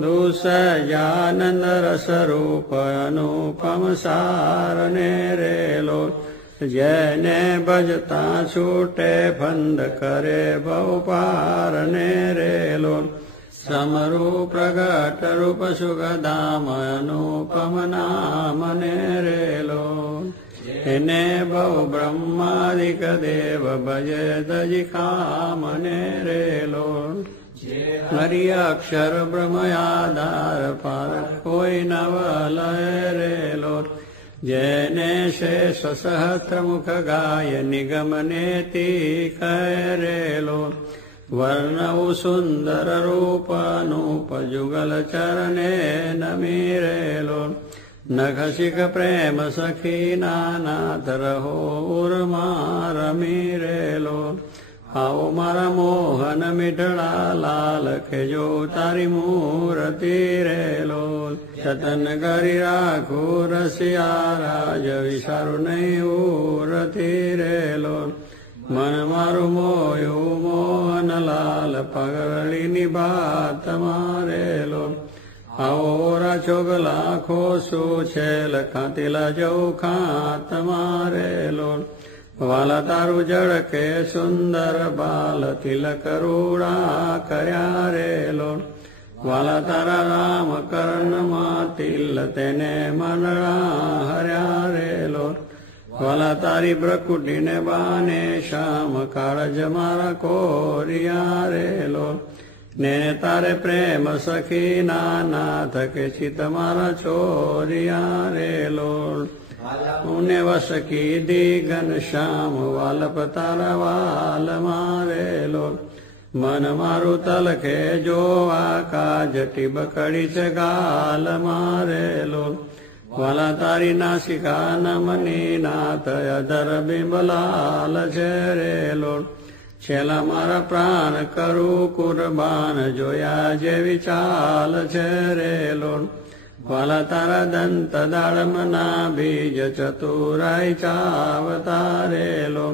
દુસયાનંદ રસ રૂપ અનુપમ સારને રેલો, જેને ભજતા છૂટે ફંદ કરે બહુ પારને રેલો, સમરૂપ પ્રગટ રૂપ સુગધામ અનુપમ નામને રેલો, એને બહુ બ્રહ્માદિક દેવ ભજે દજી કામને રેલો, હરિ અક્ષર બ્રહ્મયાદાર પાર કોઈ નવ લય રેલો, જેને શેષ સહસ્ત્ર મુખ ગાય નિગમ નેતિ કરેલો, વર્ણવ સુંદર રૂપ અનુપ જુગલ ચરણે નમીરેલો, નખશિખ પ્રેમ સખી નાનાથ રહો ઉર્મા રમીરેલો, આવો મારા મોહન મીઠડા લાલ ખેજો તારી મૂરતિ રેલો, જતન કરી રાખું રસિયા રાજ વિચારું નહીં ઉરતિ રેલો, મન મારું મોયું મોહન લાલ પગરળીની બાત મારેલો, આવો છોગલા ખોશું છેલ ખાતીલા જવું ખાત મારેલો, વાલા તારું જળ કે સુંદર બાલ તિલક રૂડા કર્યા રેલો, વાલા તારા રામ કર્ણમાં તિલ તેને મંડળા હર્યા રેલો, વાલા તારી બ્રકુટીને બાને શ્યામ કાળજ મારા કોરિયા રેલો, ને તારે પ્રેમ સખી નાનાથ કે ચિત મારા ચોરિયા રેલો, ઉને વસ કીધી ઘન શ્યામ વાલપ તારા વાલ મારેલો, મન મારું તલખે જોવા કાજ ટીબકડી છે ગાલ મારેલો, વાલા તારી નાસિકા નમની નાથ અધર બિંબલાલ છે રેલો, છેલ્લા મારા પ્રાણ કરું કુરબાન જોયા જેવી ચાલ છે રેલો, વાલા તારા દંત દાડમના બીજ ચતુરાઈ ચાવતારેલો,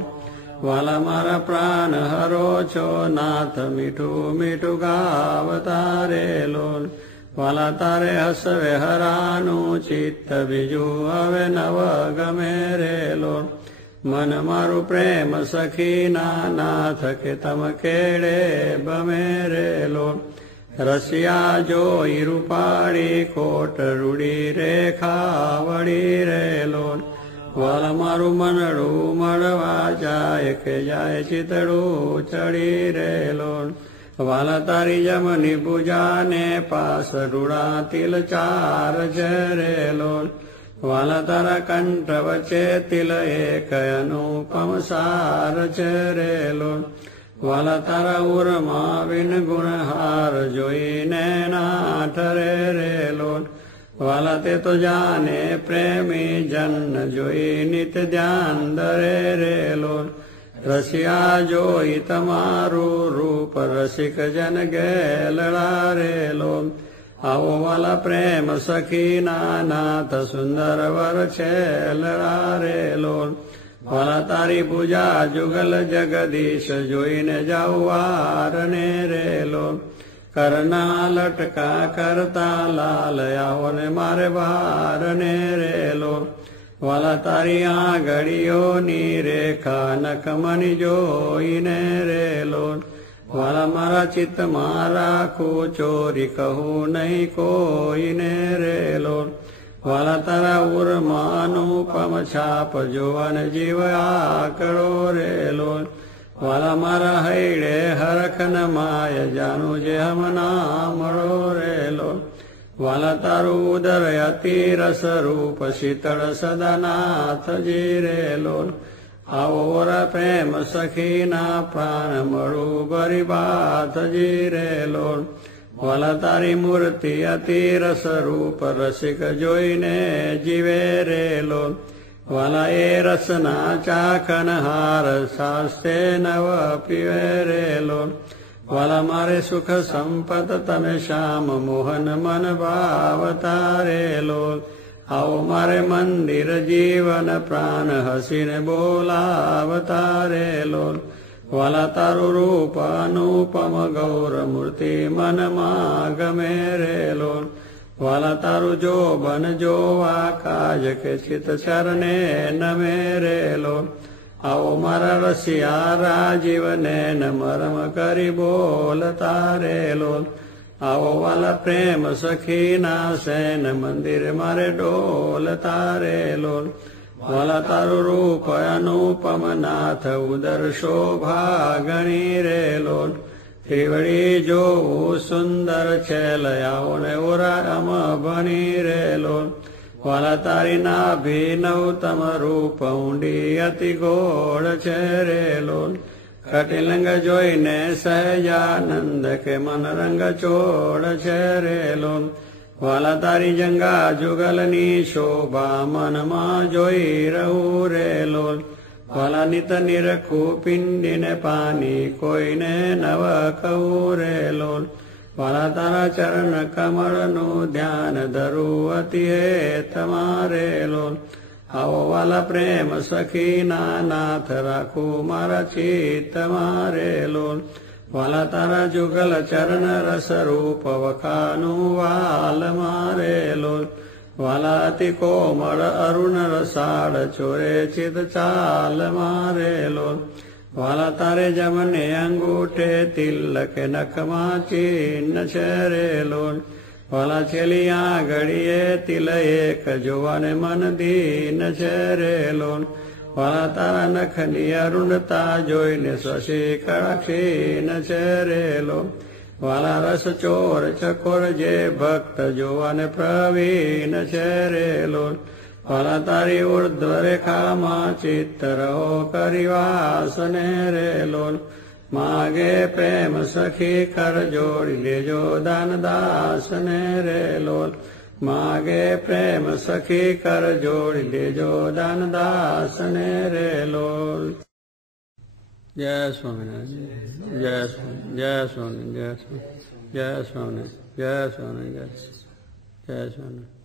વાલા મારા પ્રાણ હરો છો નાથ મીઠું મીઠું ગાવતારેલો, વાલા તારે હસવે હરાનું ચિત્ત બીજું હવે નવ ગમે રેલો, મન મારું પ્રેમ સખી નાથ કે તમ કેડે બમે રેલો, રસિયા જોઈ રૂપાળી કોટ રૂડી રેખા વળી રેલો, વાલ મારું મનડું મળવા જાય કે જાય ચિતડું ચડી રેલો, વાલા તારી જમની પૂજાને પાસ રૂડા તિલ ચાર છે રેલો, વાલા તારા કંઠ વચ્ચે તિલ એક અનુપમ સાર છે રેલો, વાલા તારા ઉરમાં વિન ગુણહાર જોઈને ના ઠરે રેલો, વાલા તે તો જાને પ્રેમી જન જોઈ નિત ધ્યાન ધરે રેલો, રસિયા જોઈ તમારું રૂપ રસિક જન ગેલડા રેલો, આવો વાલા પ્રેમ સખી નાથ સુંદર વર છેલડા રેલો, વાલા તારી પૂજા જુગલ જગદીશ જોઈને જાઉં વારને રેલો, કરના લટકા કરતા લાલ આવો ને મારે વારને રેલો, વાલા તારી આંગળીઓની રેખા નખમની જોઈને રેલો, વાલા મારા ચિત્તમાં રાખું ચોરી કહું નહીં કોઈને રેલો, વાલા તારા ઉર્માનુપમ છાપ જોવાને જીવ આકળો રેલો, વાલા મારા હૈડે હરખન માય જાનું જે હમના મળો રેલો, વાલા તારું ઉદર અતિ રસ રૂપ શીતળ સદાનાથ જી રેલો, આવો પ્રેમ સખીના પ્રાણ મળું બરી બાથ જી રેલો, વાલા તારી મૂર્તિ અતિ રસ રૂપ રસિક જોઈને જીવે રેલો, વાલા એ રસના ચાખન હાર શાસ્તે નવ પીવે રેલો, વાલા મારે સુખ સંપત તમે શ્યામ મોહન મન ભાવતા રેલો, આવો મારે મંદિર જીવન પ્રાણ હસીને બોલાવતા રેલો, વાલા તારું રૂપ અનુપમ ગૌર મૂર્તિ મનમાં ગમે રે લોલ વાલા તારું જો બન જોવા કાજ કે ચિત ચરણે નમે રે લોલ આવો મારા રસિયા રાજીવને ન મરમ કરી બોલતા રે લોલ આવો વાલા પ્રેમ સખી ના સેન મંદિર મારે ડોલતા રે લોલ વાલા તારું રૂપ અનુપમ નાથ ઉદર શોભા ગણી રે લોલ ત્રિવડી જોવું સુંદર છે લયાઓ ને ઉરામ ભણી રે લોલ વાલા તારી નાભિનવતમ રૂપ ઊંડી અતિ ગોળ છે રે લોલ કટિલંગ જોઈને સહજાનંદ કે મન રંગ ચોળ છે રે લોલ વાલા તારી જંગા જુગલની શોભા મનમાં જોઈ રહું રે લોલ વાલા નિત નિરખું પિંડીને પાની કોઈને નવ કહું રે લોલ વાલા તારા ચરણ કમળનું ધ્યાન ધરું અતિ હે તમારે લોલ આવો વાલા પ્રેમ સખી ના નાથ રાખું મારા ચિત્ત મારે લોલ વાલા તારા જુગલ ચરણ રસ રૂપ વખાનું વાલ મારે લોલ વાલા અતિ કોમળ અરુણ રસાળ ચોરે ચિત ચાલ મારે લોલ વાલા તારે જમને અંગૂઠે તિલક નખમાં ચિહ્ન છે રે લોલ વાલા છેલિયા ઘડીએ તિલ એક જોવાને મન દીન છે રે લોલ વાલા તારા નખની અરુણતા જોઈને શશી કળાક્ષીન છે રે લોલ વાલા રસ ચોર ચકોર જે ભક્ત જોવાને પ્રવીણ છે રે લોલ વાલા તારી ઉર્ધ્વ રેખામાં ચિત્ત રહો કરી વાસને રે લોલ માગે પ્રેમ સખી કર જોડી લેજો દાન દાસને રે લોલ માગે પ્રેમ સખી કર જોડી લેજો દાન દાસને રે લોલ જય સ્વામિનારાયણ જય સ્વામી જય સ્વામી જય સ્વામી જય સ્વામી જય સ્વામી જય સ્વામી